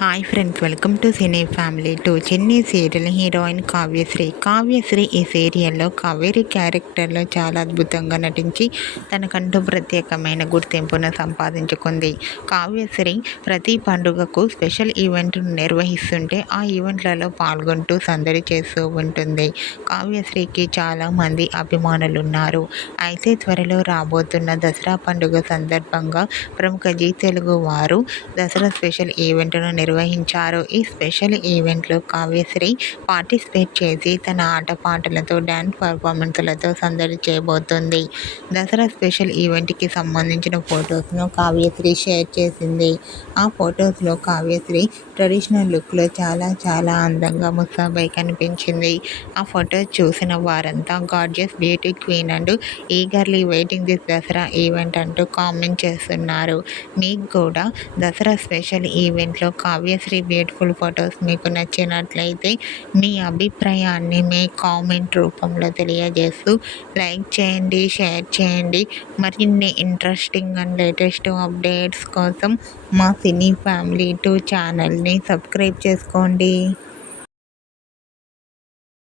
Hi friends, welcome to cine family to. Chennai serial heroine Kavyasri ఈ సీరియల్లో కావేరి క్యారెక్టర్లో చాలా అద్భుతంగా నటించి తనకంటూ ప్రత్యేకమైన గుర్తింపును సంపాదించుకుంది. కావ్యశ్రీ ప్రతి పండుగకు స్పెషల్ ఈవెంట్ను నిర్వహిస్తుంటే ఆ ఈవెంట్లలో పాల్గొంటూ సందడి చేస్తూ ఉంటుంది. కావ్యశ్రీకి చాలామంది అభిమానులున్నారు. అయితే త్వరలో రాబోతున్న దసరా పండుగ సందర్భంగా ప్రముఖ జీ తెలుగు వారు దసరా స్పెషల్ ఈవెంట్ను నిర్వహించారు. ఈ స్పెషల్ ఈవెంట్లో కావ్యశ్రీ పార్టిసిపేట్ చేసి తన ఆటపాటలతో డ్యాన్స్ పర్ఫార్మెన్స్లతో సందడి చేయబోతోంది. దసరా స్పెషల్ ఈవెంట్కి సంబంధించిన ఫొటోస్ను కావ్యశ్రీ షేర్ చేసింది. ఆ ఫొటోస్లో కావ్యశ్రీ ట్రెడిషనల్ లుక్లో చాలా అందంగా ముస్తాబై కనిపించింది. ఆ ఫొటోస్ చూసిన వారంతా gorgeous beauty queen and eagerly waiting this Dasara event అంటూ కామెంట్ చేస్తున్నారు. మీకు కూడా దసరా స్పెషల్ ఈవెంట్లో కావ్యశ్రీ బ్యూటిఫుల్ ఫొటోస్ మీకు నచ్చినట్లయితే మీ అభిప్రాయాన్ని మీ కామెంట్ రూపంలో తెలియజేస్తూ లైక్ చేయండి, షేర్ చేయండి. మరిన్ని ఇంట్రెస్టింగ్ అండ్ లేటెస్ట్ అప్డేట్స్ కోసం మా సినీ ఫ్యామిలీ 2 ఛానల్ని సబ్స్క్రైబ్ చేసుకోండి.